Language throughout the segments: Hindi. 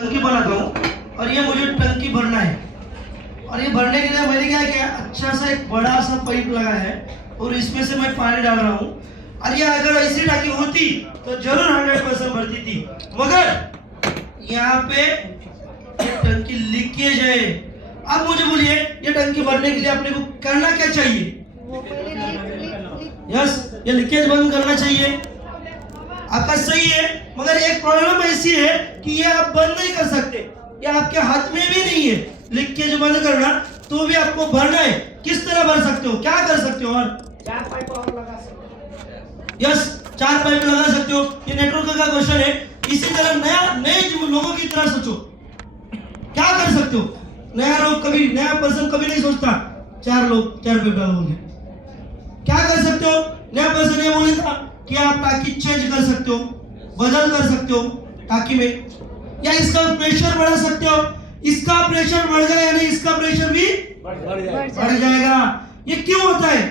टंकी बनाता हूँ और ये मुझे टंकी भरना है। और ये भरने के लिए मैंने क्या किया, अच्छा सा एक बड़ा सा पाइप लगाया है और इसमें से मैं पानी डाल रहा हूँ। और ये अगर ऐसी टाकी होती तो जरूर 100% भरती थी, मगर यहाँ पे ये टंकी लीकेज है। अब मुझे बोलिए, ये टंकी भरने के लिए अपने को करना क्या चाहिए? यस, ये लीकेज बंद करना चाहिए। आपका सही है, मगर एक प्रॉब्लम ऐसी है कि ये आप बंद नहीं कर सकते, ये आपके हाथ में भी नहीं है लीकेज बंद करना। तो भी आपको भरना है। किस तरह भर सकते हो, क्या कर सकते हो? और 4 पाइप और लगा सकते हो। यस, 4 पाइप लगा सकते हो। ये नेटवर्क का क्वेश्चन है। इसी तरह नए लोगों की तरह सोचो, क्या कर सकते हो? नया पर्सन कभी नहीं सोचता 4 पाइप डालोगे। क्या कर सकते हो? नया पर्सन ये बोलेगा कि आप टाकी चेंज कर सकते हो, बदल कर सकते हो टाकी में, या इसका प्रेशर बढ़ा सकते हो। इसका प्रेशर बढ़ गया यानी इसका प्रेशर भी बढ़ जाएगा। ये क्यों होता है?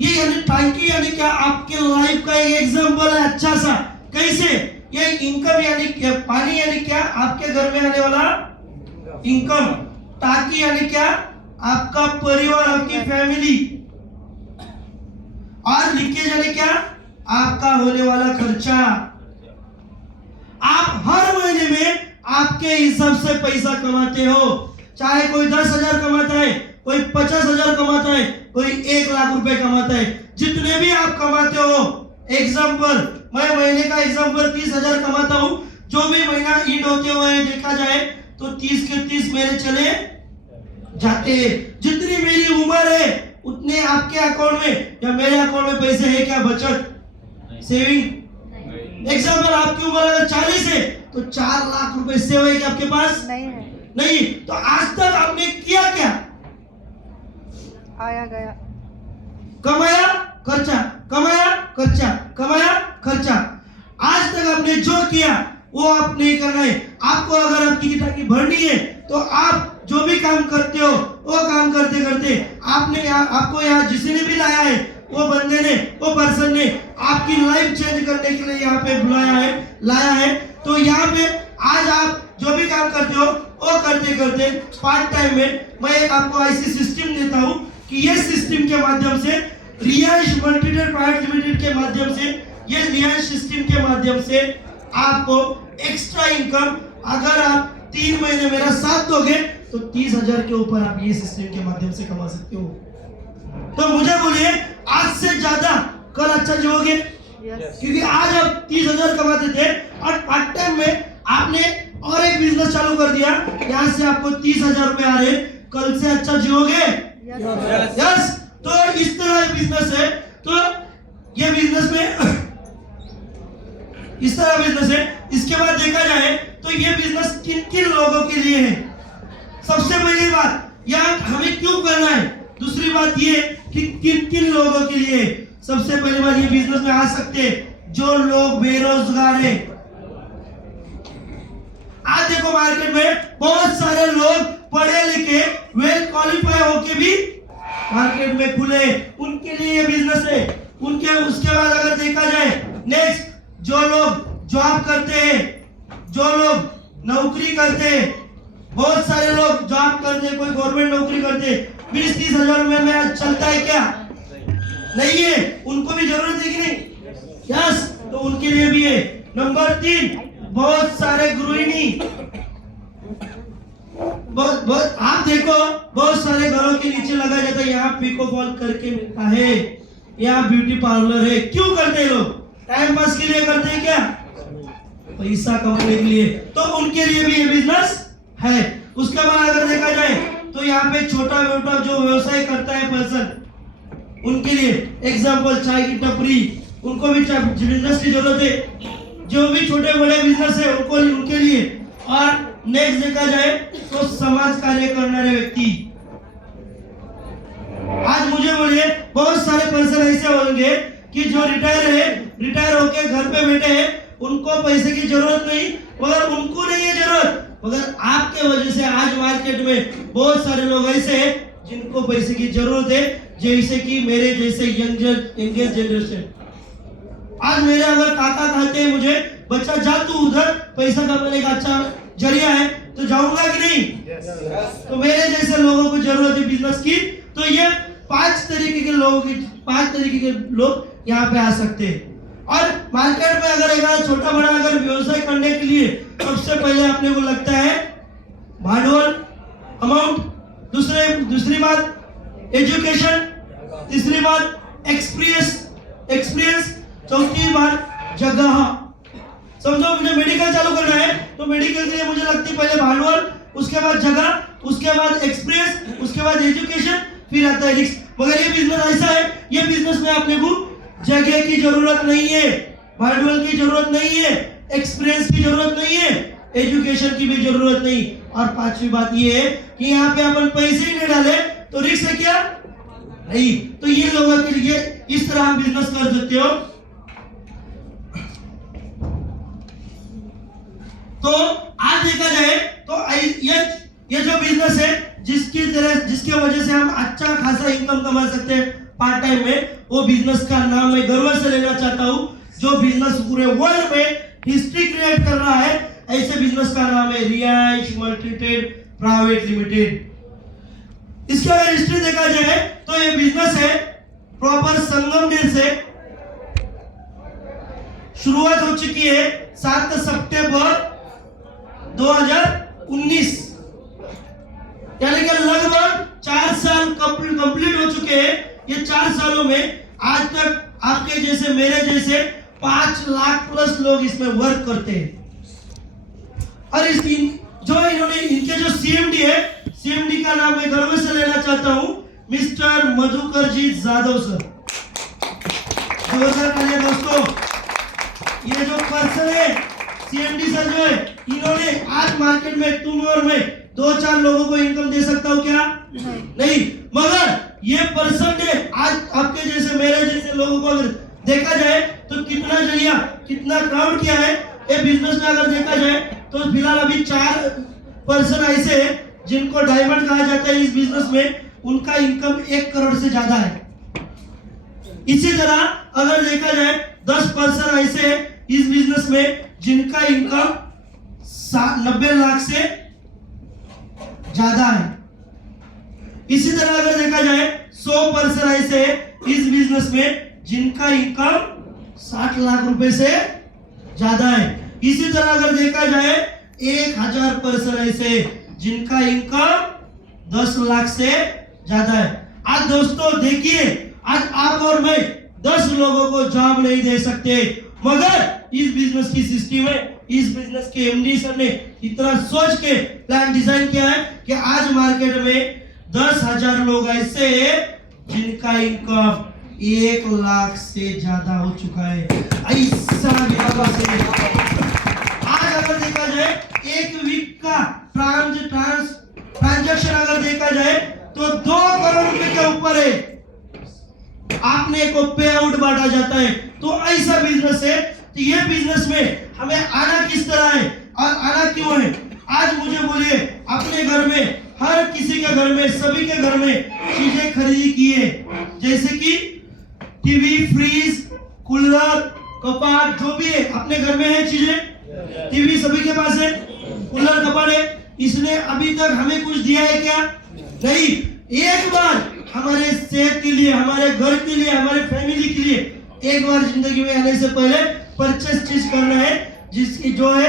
ये यानी टाकी यानी क्या, आपके लाइफ का एक एग्जांपल है अच्छा सा। कैसे? ये इनकम यानी क्या, पानी यानी क्या, आपके घर में आने वाला इनकम। टाकी यानी क्या, आपका परिवार, आपकी फैमिली। और लीकेज यानी क्या, आपका होने वाला खर्चा। आप हर महीने में आपके हिसाब से पैसा कमाते हो। चाहे कोई 10,000 कमाता है, कोई 50,000 कमाता है, कोई 1 लाख रुपए कमाता है। जितने भी आप कमाते हो, एग्जाम्पल मैं महीने का एग्जाम्पल 30,000 कमाता हूं। जो भी महीना इंड होते हुए देखा जाए तो 30 के 30 मेरे चले जाते हैं। जितनी मेरी उम्र है उतने आपके अकाउंट में या मेरे अकाउंट में पैसे है क्या? बचत, सेविंग। एग्जाम्पल आपकी उम्र अगर 40 है तो 4 लाख रुपए सेव है क्या आपके पास? नहीं है। नहीं। तो आज तक आपने किया क्या? आया गया, कमाया खर्चा, कमाया खर्चा, कमाया खर्चा। आज तक आपने जो किया वो आप नहीं करना है। आपको अगर आपकी टाकी भरनी है तो आप जो भी काम करते हो वो काम करते करते आपको यहाँ जिसने भी लाया है, वो बंदे ने, वो पर्सन ने आपकी लाइफ चेंज करने के लिए यहाँ पे लाया है। तो यहाँ पे आज आप जो भी काम करते हो वो करते करते पार्ट टाइम में मैं एक आपको ऐसी सिस्टम देता हूँ कि ये सिस्टम के माध्यम से रिलायंस मल्टीटेड प्राइवेट लिमिटेड के माध्यम से, ये रिलायंस सिस्टम के माध्यम से आपको एक्स्ट्रा इनकम, अगर आप 3 महीने मेरा साथ दोगे तो 30,000 के ऊपर आप ये सिस्टम के माध्यम से कमा सकते हो। तो मुझे बोलिए, आज से ज्यादा कल अच्छा जीओगे? क्योंकि आज आप 30,000 कमाते थे और पार्ट टाइम में आपने और एक बिजनेस चालू कर दिया, यहाँ से आपको 30,000 रुपए आ रहे। कल से अच्छा जीओगे? यस। तो इस तरह बिजनेस है। तो ये बिजनेस में इस तरह बिजनेस है। इसके बाद देखा जाए तो ये बिजनेस किन किन लोगों के लिए है? सबसे पहली बात, यह हमें क्यों करना है? दूसरी बात ये कि किन किन लोगों के लिए? सबसे पहली बात, ये बिजनेस में आ सकते जो लोग बेरोजगार हैं। आज देखो मार्केट में बहुत सारे लोग पढ़े लिखे, वेल क्वालिफाई होके भी मार्केट में खुले, उनके लिए ये बिजनेस है। उसके बाद अगर देखा जाए नेक्स्ट, जो लोग जॉब करते हैं, जो लोग नौकरी करते हैं, बहुत सारे लोग जॉब करते हैं, कोई गवर्नमेंट नौकरी करते हैं, 20-30 हजार रुपए में आज चलता है क्या? नहीं है। उनको भी जरूरत है कि नहीं? यस। तो उनके लिए भी है। नंबर 3, बहुत सारे गृहिणी, आप देखो बहुत सारे घरों के नीचे लगा जाता है, यहाँ पिको फॉल करके मिलता है, यहाँ ब्यूटी पार्लर है। क्यों करते हैं लोग? टाइम पास के लिए करते हैं क्या? पैसा कमाने के लिए। तो उनके लिए भी ये बिजनेस है। उसके बाद अगर देखा जाए तो यहाँ पे छोटा मोटा जो व्यवसाय करता है पर्सन, उनके लिए एग्जाम्पल चाय की टपरी, उनको भी बिजनेस की जरूरत है। जो भी छोटे बड़े बिजनेस है उनके लिए। और नेक्स्ट देखा जाए तो समाज कार्य करने वाले व्यक्ति। आज मुझे बोलिए, बहुत सारे पर्सन ऐसे होंगे कि जो रिटायर होके घर पे बैठे हैं, उनको पैसे की जरूरत नहीं, मगर उनको नहीं है जरूरत, मगर आपके वजह से आज मार्केट में बहुत सारे लोग ऐसे हैं जिनको पैसे की जरूरत है, जैसे कि मेरे जैसे यंगेस्ट जनरेशन। आज मेरे अगर काका कहते हैं मुझे, बच्चा जा तू उधर पैसा कमाने का अच्छा जरिया है तो जाऊंगा कि नहीं? तो मेरे जैसे लोगों को जरूरत है बिजनेस की, तो ये 5 तरीके के लोग यहाँ पे आ सकते हैं। और मार्केट में अगर एक छोटा बड़ा अगर व्यवसाय करने के लिए सबसे पहले अपने को लगता है भांडवल, अमाउंट, दूसरी बात एजुकेशन, तीसरी बात एक्सपीरियंस, चौथी बात जगह। समझो मुझे मेडिकल चालू करना है तो मेडिकल के लिए मुझे लगती है पहले भांडवल, उसके बाद जगह, उसके बाद एक्सपीरियंस, उसके बाद एजुकेशन, फिर आता है रिस्क। मगर ये बिजनेस ऐसा है, ये बिजनेस में अपने को जगह की जरूरत नहीं है, भांडवल की जरूरत नहीं है, एक्सपीरियंस की जरूरत नहीं है, एजुकेशन की भी जरूरत नहीं। और पांचवी बात ये है कि यहाँ पे अपन पैसे ही नहीं डाले तो रिस्क है क्या? नहीं। तो ये लोगों के लिए इस तरह हम बिजनेस कर सकते हो। तो आज देखा जाए तो ये जो बिजनेस है जिसकी वजह से हम अच्छा खासा इनकम कमा सकते हैं पार्ट टाइम में, वो बिजनेस का नाम मैं गर्व से लेना चाहता हूं। जो बिजनेस पूरे वर्ल्ड में हिस्ट्री क्रिएट कर रहा है, ऐसे बिजनेस का नाम है रिलायंस मल्टीट्रेड प्राइवेट लिमिटेड। इसकी अगर हिस्ट्री देखा जाए तो ये बिजनेस है प्रॉपर संगमनेर से शुरुआत हो चुकी है 7 सितंबर 2019, यानी कि लगभग 4 साल कंप्लीट हो चुके हैं। ये 4 सालों में आज तक आपके जैसे मेरे जैसे 5 लाख प्लस लोग इसमें वर्क करते हैं। और इनके जो सीएमडी है, सीएमडी का नाम मैं गर्व से लेना चाहता हूं, मिस्टर मधुकर जी जाधव सर। दोस्तों, ये जो पर्सन है सीएमडी सर जो है, इन्होंने आज मार्केट में तुम और मैं 2-4 लोगों को इनकम दे सकता हूं क्या? नहीं। मगर ये पर्सन ने आज आपके जैसे मेरे जैसे लोगों को अगर देखा जाए तो कितना जरिया, कितना क्राउड किया है। ये बिजनेस में अगर देखा जाए तो फिलहाल अभी 4 पर्सन ऐसे हैं जिनको डायमंड कहा जाता है इस बिजनेस में, उनका इनकम 1 करोड़ से ज्यादा है। इसी तरह अगर देखा जाए 10 पर्सन ऐसे हैं इस बिजनेस में जिनका इनकम 90 लाख से ज्यादा है। इसी तरह अगर देखा जाए 100 पर्सन ऐसे इस बिजनेस में जिनका इनकम 60 लाख रुपए से ज्यादा है। इसी तरह अगर देखा जाए 1000 पर्सन ऐसे जिनका इनकम 10 लाख से ज्यादा है। आज दोस्तों देखिए, आज आप और मैं 10 लोगों को जॉब नहीं दे सकते, मगर इस बिजनेस की सिस्टम है, इस बिजनेस के एमडी सर ने इतना सोच के प्लान डिजाइन किया है कि आज मार्केट में 10,000 लोग ऐसे हैं जिनका इनकम 1 लाख से ज्यादा हो चुका है। ऐसा आज अगर देखा जाए 1 वीक का ट्रांजैक्शन अगर देखा जाए तो 2 करोड़ रुपए के ऊपर है, आपने को पे आउट बांटा जाता है। तो ऐसा बिजनेस है। तो ये बिजनेस में हमें आना किस तरह है और आना क्यों है? आज मुझे बोलिए, अपने घर में हर किसी के घर में, सभी के घर में चीजें खरीदी की है, जैसे कि टीवी, फ्रीज, कूलर, कपाट, जो भी है अपने घर में है चीजें। टीवी सभी के पास है, कूलर, कपाट है। इसने अभी तक हमें कुछ दिया है क्या? नहीं। एक बार हमारे सेहत के लिए, हमारे घर के लिए, हमारे फैमिली के लिए एक बार जिंदगी में आने से पहले परचेस चीज करना है, जिसकी जो है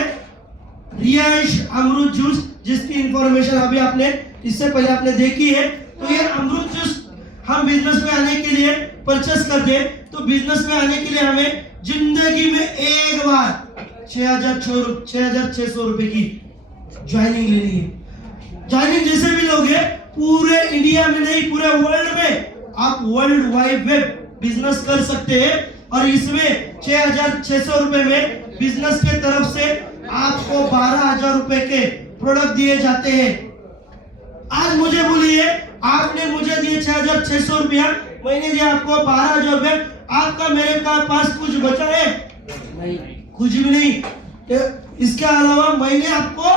रिलायंस अमरूद जूस, जिसकी इंफॉर्मेशन अभी आपने इससे पहले आपने देखी है। तो ये अमरूद जूस हम बिजनेस में आने के लिए परचेस करते हैं। तो बिजनेस में आने के लिए हमें जिंदगी में एक बार 6,600 रुपए की ज्वाइनिंग लेनी है। ज्वाइनिंग जैसे भी लोग हैं, पूरे इंडिया में नहीं पूरे वर्ल्ड में आप वर्ल्ड वाइड वेब बिजनेस कर सकते हैं। और इसमें 6,600 रुपए में बिजनेस के तरफ से आपको 12,000 रुपए के प्रोडक्ट दिए जाते हैं। आज मुझे बोलिए, आपने मुझे दिए 6,600 रुपया, मैंने दिया आपको 12,000 रुपए, आपका मेरे पास कुछ बचा है? नहीं, कुछ भी नहीं। इसके अलावा मैंने आपको,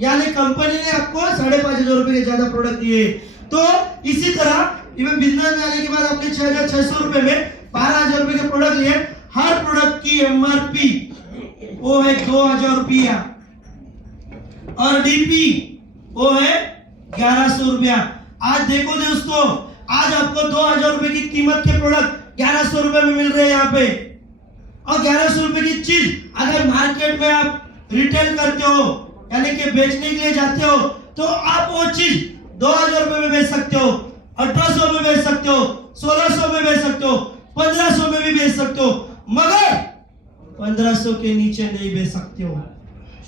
यानी कंपनी ने आपको 5,500 रुपए के ज्यादा प्रोडक्ट दिए। तो इसी तरह बिजनेस में आने के बाद आपने 6,600 रुपए में 12,000 रुपए के प्रोडक्ट लिए। हर प्रोडक्ट की एमआरपी वो है 2,000 रुपया। और डीपी वो है 1100 रुपया। आज देखो दोस्तों, आज आपको 2000 रुपए की कीमत के प्रोडक्ट 1100 रुपए में मिल रहे हैं यहाँ पे। और 1100 रुपए की चीज अगर मार्केट में आप रिटेल करते हो यानी कि बेचने के लिए जाते हो तो आप वो चीज 2000 रुपए में बेच सकते हो, 1800 में बेच सकते हो, 1600 में बेच सकते हो, 1500 में भी बेच सकते हो, मगर 1500 के नीचे नहीं बेच सकते हो।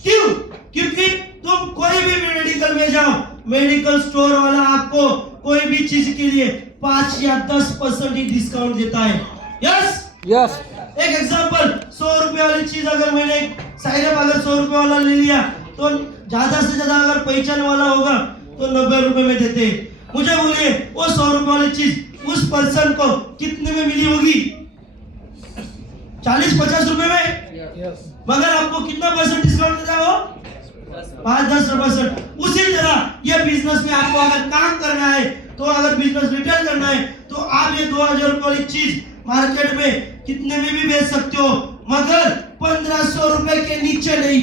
क्यों? क्योंकि तुम कोई भी मेडिकल में जाओ, मेडिकल स्टोर वाला आपको कोई भी चीज के लिए 5 या 10% ही डिस्काउंट देता है। यस यस एक एग्जांपल, 100 रुपए वाली चीज अगर मैंने साइरप अगर 100 रुपए वाला ले लिया तो ज्यादा से ज्यादा अगर पहचान वाला होगा तो 90 रुपए में देते हैं। मुझे बोलिए वो 100 रुपए वाली चीज उस पर्सन को कितने में मिली होगी? 40-50 रुपए में, मगर आपको कितना परसेंट डिस्काउंट देता है वो? 5-10%। उसी तरह ये बिजनेस में आपको अगर काम करना है तो अगर बिजनेस रिटेल करना है तो आप ये 2000 रुपए वाली चीज मार्केट में कितने में भी बेच सकते हो, मगर 1500 रुपए के नीचे नहीं।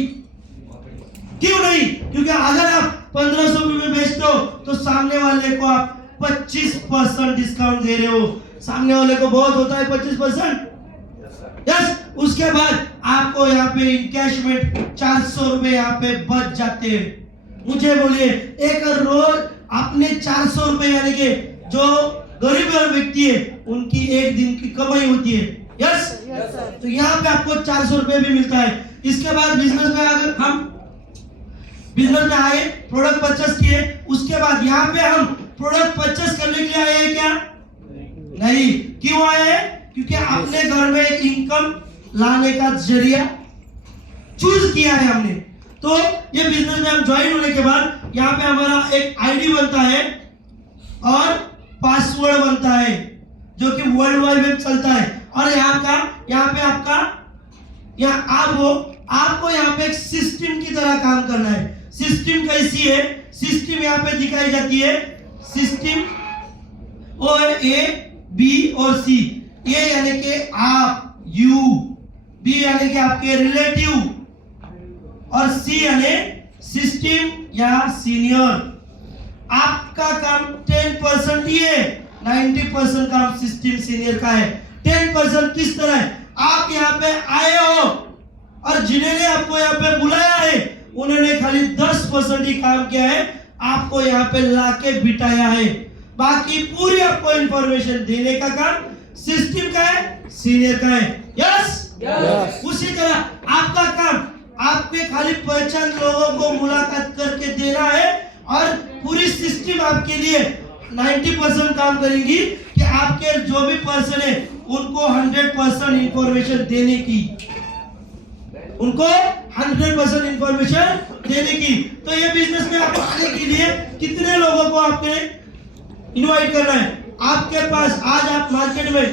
क्यों नहीं? क्योंकि अगर आप 1500 रुपए में बेचते हो तो सामने वाले को आप 25% डिस्काउंट दे रहे हो। सामने वाले को बहुत होता है 25%। यस उसके बाद आपको यहाँ पे इनकैशमेंट 400 रुपए यहाँ पे बच जाते हैं। मुझे बोलिए एक रोज आपने 400 रुपए यानी कि जो गरीब व्यक्ति है उनकी एक दिन की कमाई होती है। यस तो यहाँ पे आपको 400 रुपए भी मिलता है। इसके बाद बिजनेस में अगर हम बिजनेस में आए, प्रोडक्ट परचेस किए, उसके बाद यहाँ पे हम प्रोडक्ट परचेस करने के लिए आए हैं क्या? नहीं। क्यों आए हैं? क्योंकि अपने घर में एक इनकम लाने का जरिया चूज किया है हमने। तो ये बिजनेस में हम ज्वाइन होने के बाद यहाँ पे हमारा एक आईडी बनता है और पासवर्ड बनता है जो कि वर्ल्ड वाइड वेब चलता है। और यहाँ पे आपका आपको यहाँ पे एक सिस्टम की तरह काम करना है। सिस्टम कैसी है? सिस्टम यहाँ पे दिखाई जाती है। सिस्टम और ए बी और सी, ए यानी कि आप, यू, बी यानी कि आपके रिलेटिव और सी यानी सिस्टम या सीनियर। आपका काम 10% ही है, 90% काम सिस्टम सीनियर का है। 10% किस तरह है? आप यहाँ पे आए हो और जिन्होंने आपको यहाँ पे बुलाया है उन्होंने खाली 10% ही काम किया है, आपको यहाँ पे लाके बिठाया है। बाकी पूरी आपको इंफॉर्मेशन देने का काम सिस्टम का है, सीनियर का है। यस उसी तरह आपका काम आपके खाली पहचान लोगों को मुलाकात करके देना है और पूरी सिस्टम आपके लिए 90% काम करेंगी कि आपके जो भी पर्सन है उनको 100% इंफॉर्मेशन देने की, उनको 100% इंफॉर्मेशन देने की। तो ये बिजनेस में आप आने के लिए कितने लोगों को आपने इनवाइट करना है? आपके पास आज आप मार्केट में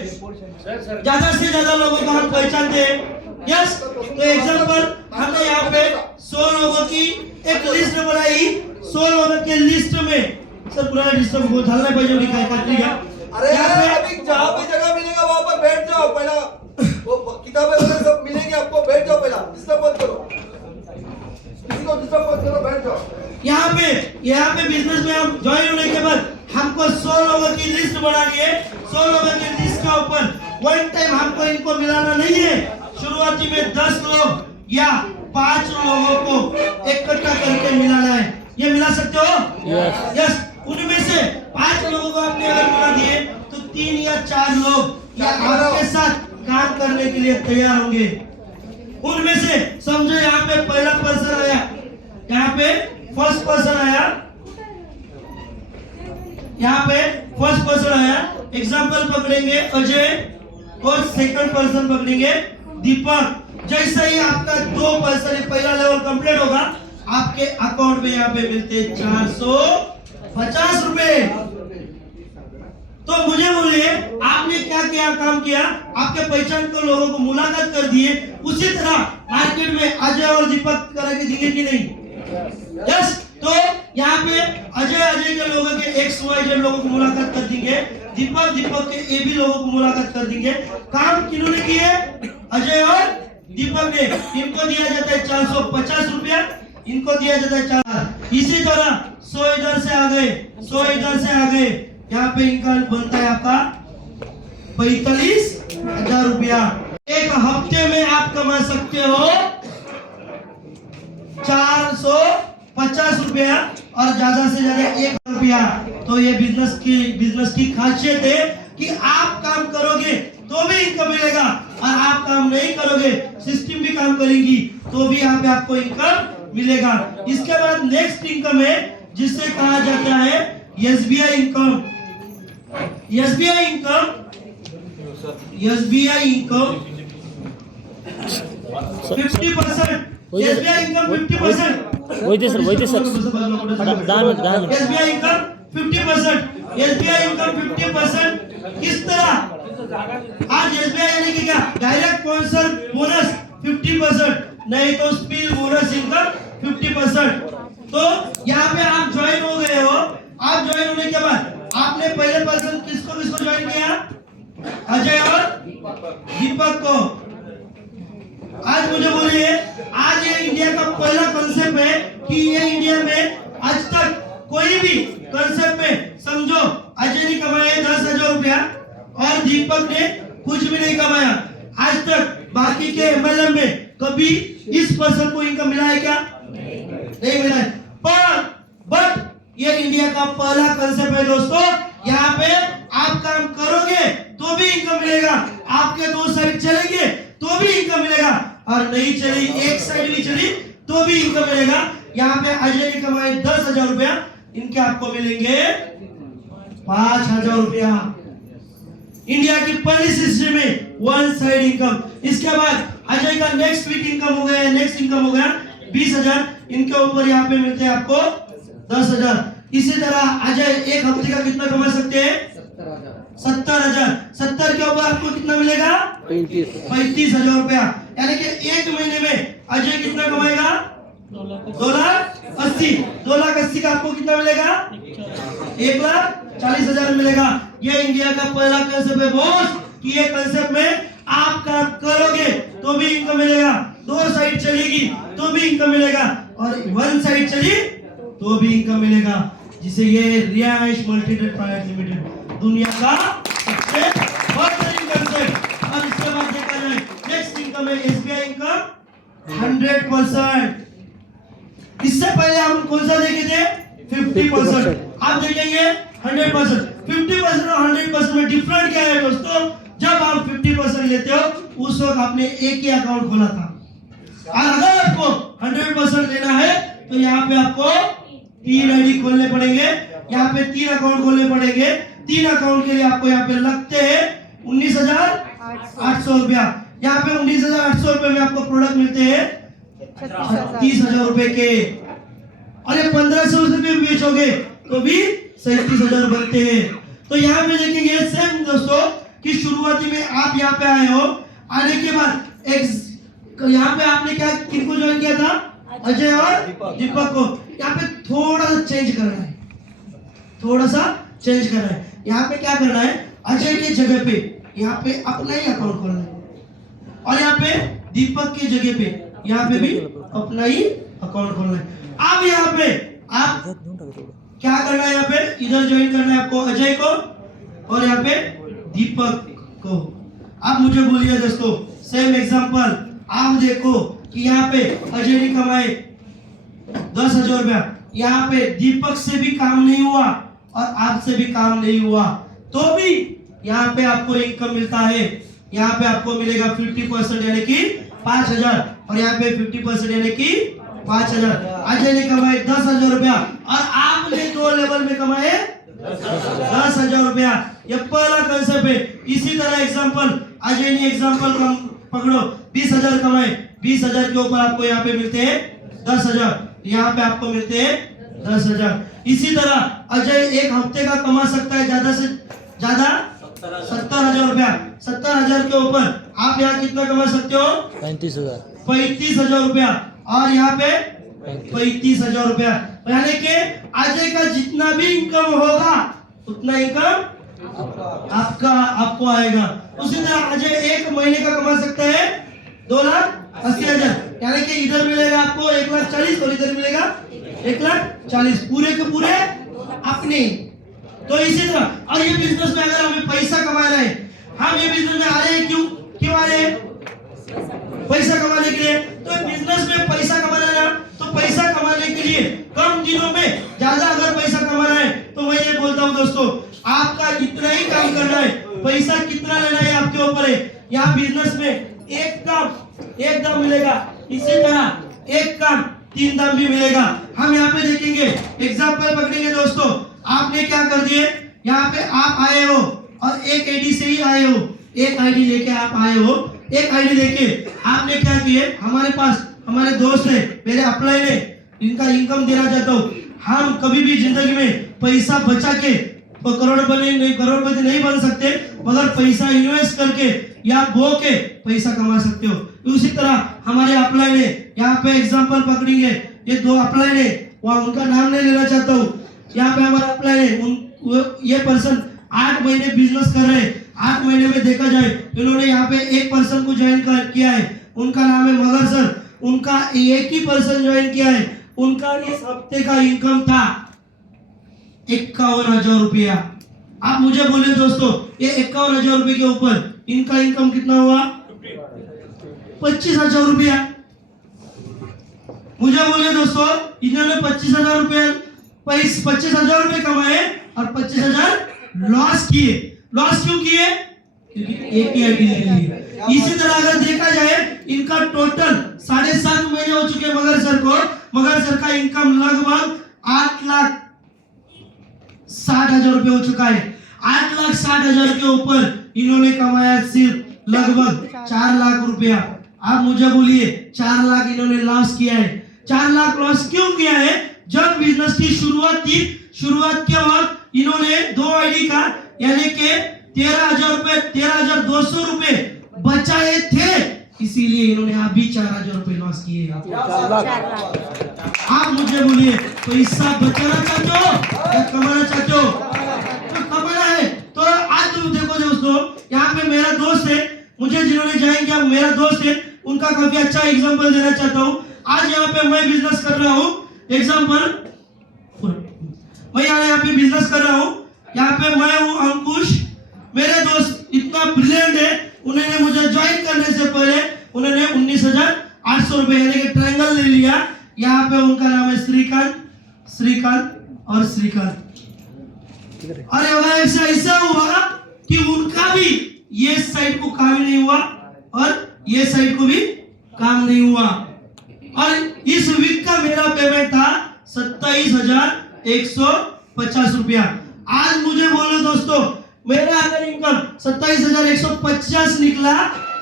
ज्यादा से ज्यादा लोगों को हम पहचानते हैं। यस तो एग्जांपल हमने यहाँ पे 100 लोगों की एक लिस्ट बनाई। 100 लोगों के लिस्ट में सर पूरा लिस्ट को ढालना पड़ेगा क्या काटने का? अरे अभी जहाँ पे जगह मिलेगा वहाँ पर बैठ जाओ। पहला वो किताबें वगैरह सब मिलेंगे आपको, बैठ जाओ। पहला डिस्टर्ब मत करो, किसी को डिस्टर्ब मत करो, बैठ जाओ। यहाँ पे बिजनेस में हम ज्वाइन होने के बाद हमको 100 लोगों की लिस्ट बनानी है। 100 लोगों की लिस्ट के ऊपर वन टाइम हमको इनको मिलाना नहीं है। शुरुआती में 10 लोग या 5 लोगों को इकट्ठा करके मिलाना है। ये मिला सकते हो? यस उनमें से 5 लोगों को आपने अगर मिला दिए तो 3 या 4 लोग या आपके साथ काम करने के लिए तैयार होंगे। उनमें से समझो यहाँ पे पहला पर्सन आया, यहाँ पे फर्स्ट पर्सन आया, यहाँ पे फर्स्ट पर्सन आया। एग्जांपल पकड़ेंगे अजय और सेकंड पर्सन पकड़ेंगे दीपक। जैसे ही आपका 2 पर्सन पहला लेवल कंप्लीट होगा आपके अकाउंट में यहाँ पे मिलते 450 रुपए। तो मुझे बोलिए आपने क्या क्या काम किया? आपके पहचान को लोगों को मुलाकात कर दिए। उसी तरह मार्केट में अजय और दीपक तरह के दिखे कि नहीं? यस तो यहाँ पे अजय के लोगों के XYZ लोगों को मुलाकात कर देंगे, दीपक के AB लोगों को मुलाकात कर देंगे। काम किन्होंने किए? अजय और दीपक ने। इनको दिया जाता है 450 रुपया। इनको दिया जाता है 4। इसी तरह 100 इधर से आ गए, 100 इधर से आ गए, यहाँ पे इनका बनता है आपका 45,000 रुपया। एक हफ्ते में आप कमा सकते हो 450 रुपया और ज्यादा से ज्यादा 1 रुपया। तो ये बिजनेस की खासियत है कि आप काम करोगे तो भी इनकम मिलेगा और आप काम नहीं करोगे, सिस्टम भी काम करेगी तो भी यहाँ पे आपको इनकम मिलेगा। इसके बाद नेक्स्ट इनकम है जिससे कहा जाता है SBI income. SBI income 50%। SBI income 50%। वैद्य सर दान एसबीआई इनकम 50%। एसबीआई इनकम 50% किस तरह? आज एसबीआई यानी कि क्या? डायरेक्ट स्पॉन्सर बोनस 50%, नहीं तो स्पिल बोनस इनकम 50%। तो यहाँ पे आप ज्वाइन हो गए हो। आप ज्वाइन होने के बाद आपने पहले पर्सन किसको ज्वाइन किया? अजय और दीपक को। आज मुझे बोलिए, आज ये इंडिया का पहला कॉन्सेप्ट है कि ये इंडिया में आज तक कोई भी कॉन्सेप्ट में समझो अजय ने कमाया 10,000 रुपया और दीपक ने कुछ भी नहीं कमाया आज तक। बाकी के एमएलएम में कभी इस पर्सन को इनकम मिला है क्या? नहीं मिला है। बट ये इंडिया का पहला कंसेप्ट है दोस्तों। यहाँ पे आप काम करोगे तो भी इनकम मिलेगा, आपके 2 साइड चलेंगे तो भी इनकम मिलेगा, और नहीं चली एक साइड भी चली तो भी इनकम मिलेगा। यहाँ पे अजय ने कमाए 10,000 रुपया, इनके आपको मिलेंगे 5,000 रुपया। इंडिया की पहली सिस्टम में 1 साइड इनकम। इसके बाद अजय का नेक्स्ट वीक इनकम हो गया, नेक्स्ट इनकम हो गया 20,000। इनके ऊपर यहाँ पे मिलते हैं आपको 10,000। इसी तरह अजय एक हफ्ते का कितना कमा सकते हैं? 70,000। 70 के ऊपर आपको कितना मिलेगा? 35,000 रुपया। यानी कि एक महीने में अजय कितना कमाएगा? 2,80,000। 2,80,000 का आपको कितना मिलेगा? 1,40,000 मिलेगा। ये इंडिया का पहला कंसेप्ट है बॉस कि ये कंसेप्ट में आप काम करोगे तो भी इनकम मिलेगा, 2 साइड चलेगी तो भी इनकम मिलेगा, और 1 साइड चली तो भी इनकम मिलेगा। जिसे ये रिलायंस मल्टीनेट प्राइवेट लिमिटेड दुनिया का सबसे बेहतरीन कंसेप्ट। अब इसके बाद देखा जाए नेक्स्ट इनकम है एसबीआई इनकम 100%। इससे पहले हम कौन सा देखे थे? 50%। आप देखेंगे 100%। 50% और 100% में डिफरेंट क्या है दोस्तों? जब आप 50% लेते हो उस वक्त आपने एक ही अकाउंट खोला था, और अगर आपको 100% लेना है तो यहाँ पे आपको 3 आईडी खोलने पड़ेंगे, यहाँ पे 3 अकाउंट खोलने पड़ेंगे। 3 अकाउंट के लिए आपको यहाँ पे लगते हैं 19,800 रुपया। यहाँ पे 19,800 रुपए में आपको प्रोडक्ट मिलते हैं 30,000 रुपए के, और ये 1,500 रुपए बेचोगे तो भी 37,000 बनते हैं। तो यहाँ पे देखेंगे सेम दोस्तों कि शुरुआती में आप यहाँ पे आए हो, आने के बाद यहाँ पे आपने क्या किनको ज्वाइन किया था? अजय और दीपक को। यहाँ पे थोड़ा सा चेंज करना है, थोड़ा सा चेंज करना है। यहाँ पे क्या करना है? अजय के जगह पे यहाँ पे अपना ही अकाउंट खोलना है, और यहाँ पे दीपक के जगह पे यहाँ पे भी अपना ही अकाउंट खोलना है। अब यहाँ पे आप क्या करना है? यहाँ पे इधर ज्वाइन करना है आपको अजय को और यहाँ पे दीपक को। आप मुझे बोलिए दोस्तों, सेम एग्जांपल आप देखो कि यहाँ पे अजय ने कमाए 10,000 रुपया, यहाँ पे दीपक से भी काम नहीं हुआ और आपसे भी काम नहीं हुआ, तो भी यहाँ पे आपको इनकम मिलता है। यहाँ पे आपको मिलेगा 50% यानी कि 5,000, और यहाँ पे 50% यानी कि 5,000। अजय ने कमाए 10,000 रुपया और आपने 2 लेवल में कमाए 10,000 रुपया। ये पहला कंसेप्ट है। इसी तरह एग्जांपल अजय ने एग्जांपल पकड़ो, 20,000 कमाए, 20,000 के ऊपर आपको यहाँ पे मिलते हैं 10,000, यहाँ पे आपको मिलते हैं 10,000। इसी तरह अजय एक हफ्ते का कमा सकता है ज्यादा से ज्यादा 70,000 रुपया। 70,000 के ऊपर आप यहाँ कितना कमा सकते हो? 35,000 रुपया, और यहाँ पे 35,000 रुपया। यानी कि अजय का जितना भी इनकम होगा उतना इनकम आपको आएगा। उसी तरह अजय एक महीने का कमा सकता है 2,80,000। यानी कि इधर मिलेगा आपको 1,40,000 और इधर मिलेगा 1,40,000 पूरे के पूरे अपने। तो इसी तरह और ये बिजनेस में अगर हमें पैसा कमाना है, हम ये बिजनेस में आ रहे हैं क्यों आ रहे हैं? पैसा कमाने के लिए। तो बिजनेस में पैसा कमाना है ना, तो पैसा कमाने के लिए कम दिनों में ज्यादा अगर पैसा कमाना है तो मैं ये बोलता हूँ दोस्तों, आपका इतना ही काम करना है, पैसा कितना लेना है आपके ऊपर है। यहाँ बिजनेस में एक दाम मिलेगा, इसी तरह एक काम 3 दाम भी मिलेगा। हम यहाँ पे देखेंगे, एग्जाम्पल पकड़ेंगे दोस्तों। आपने क्या कर दिए, यहाँ पे आप आए हो और एक आईडी से ही आए हो, एक आईडी लेके आप आए हो, एक आईडी लेके आपने क्या किए, हमारे पास हमारे दोस्त है, मेरे अपलाइन है, इनका इनकम देना चाहता हूँ। हम कभी भी जिंदगी में पैसा बचा के तो करोड़पति नहीं बन सकते, मगर पैसा इन्वेस्ट करके या बो के पैसा कमा सकते हो। उसी तरह हमारे अपलाइन है, यहाँ पे एग्जांपल पकड़ेंगे, ये 2 अपलाइन है, वहाँ उनका नाम नहीं लेना चाहता हूँ। यहाँ पे हमारा अपलाइन है, ये पर्सन 8 महीने बिजनेस कर रहे हैं। 8 महीने में देखा जाए इन्होंने यहाँ पे एक पर्सन को ज्वाइन किया है, उनका नाम है मगर सर। उनका एक ही पर्सन ज्वाइन किया है, उनका इस हफ्ते का इनकम था 51,000 रुपया। आप मुझे बोले दोस्तों, ये 51,000 रुपये के ऊपर इनका इनकम कितना हुआ? 25,000 रुपया। मुझे बोले दोस्तों, इन्होंने 25,000 रुपये 25,000 रुपये कमाए और 25,000 लॉस किए। लॉस क्यों किए? क्योंकि एक ही आईडी ले ली। इसी तरह अगर देखा जाए, इनका टोटल 7.5 महीने हो चुके मगर सर को। मगर सर का इनकम लगभग 8,60,000 रुपये हो चुका है। 8,60,000 के ऊपर इन्होंने कमाया सिर्फ लगभग 4 लाख रुपया। आप मुझे बोलिए, 4 लाख इन्होंने लॉस किया है। 4 लाख लॉस क्यों किया है? जब बिजनेस की शुरुआत थी, शुरुआत के वक्त इन्होंने 2 आईडी का यानी कि 13,200 रुपए बचाए थे, इसीलिए इन्होंने अभी 4,000 रुपए लॉस किए। आप मुझे बोलिए, पैसा बचाना चाहते हो या कमाना चाहते हो? तो कमाना है। तो आज तुम देखो दोस्तों, यहाँ पे मेरा दोस्त है, मुझे जिन्होंने ज्वाइन किया मेरा दोस्त है, उनका काफी अच्छा एग्जांपल देना चाहता हूँ। आज यहाँ पे मैं बिजनेस कर रहा हूँ, एग्जांपल मैं यहाँ पे बिजनेस कर रहा हूँ। यहाँ पे मैं हूँ अंकुश, मेरे दोस्त इतना ब्रिलियंट है, उन्होंने मुझे ज्वाइन करने से पहले उन्होंने 19,800 रुपए यानी कि ट्रायंगल ले लिया। यहाँ पे उनका नाम है श्रीकांत और श्रीकांत। अरे ऐसा हुआ कि उनका भी ये साइड को काम नहीं हुआ और ये साइड को भी काम नहीं हुआ। और इस वीक का मेरा पेमेंट था 27,150 रुपया। आज मुझे बोलो दोस्तों, मेरा अगर इनकम 27,150 निकला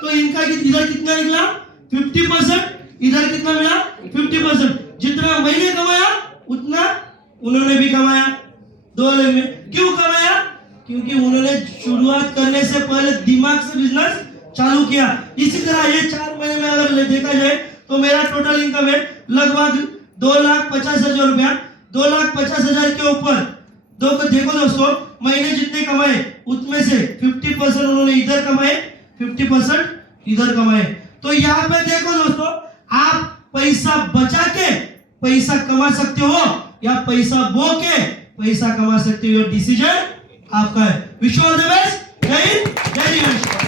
तो इनका इधर कितना निकला? 50%। इधर कितना मिला? 50%। जितना मैंने कमाया उतना उन्होंने भी कमाया 2 लाख में। क्यों कमाया? क्योंकि उन्होंने शुरुआत करने से पहले दिमाग से बिजनेस चालू किया। इसी तरह ये 4 महीने में अगर देखा जाए तो मेरा टोटल इनकम है लगभग 2,50,000 रुपया। 2,50,000 के ऊपर देखो दोस्तों, महीने जितने कमाए उसमें से 50% उन्होंने इधर कमाए, 50% इधर कमाए। तो यहाँ पे देखो दोस्तों, आप पैसा बचा के पैसा कमा सकते हो या पैसा बो के पैसा कमा सकते हो। डिसीजन आपका है। Wish you all the best. जय हिंद, जय हिंद।